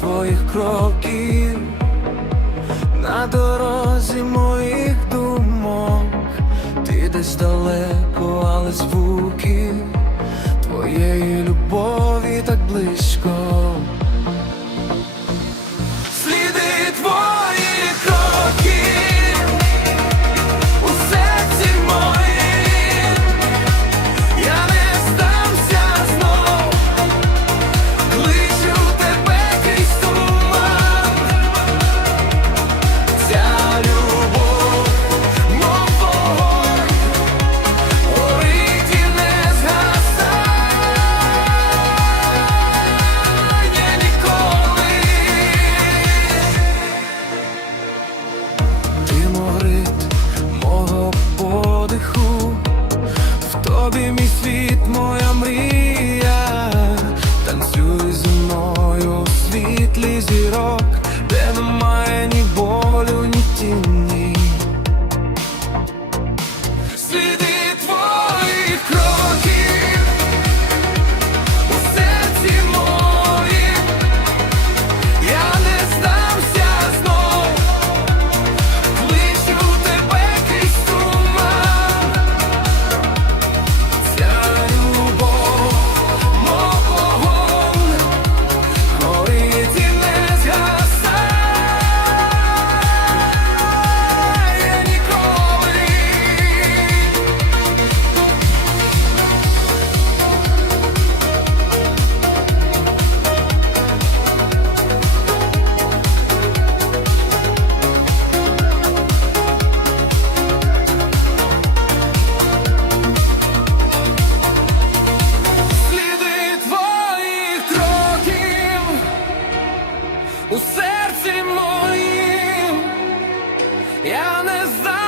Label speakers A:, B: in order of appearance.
A: твоїх кроків, на дорозі моїх думок, ти десь далеко, але звуки твоєї тобі мій світ, моя мрія, танцюй зі мною у світлі зірок, де немає ні болю, ні тіні. у серці моїм я не знаю.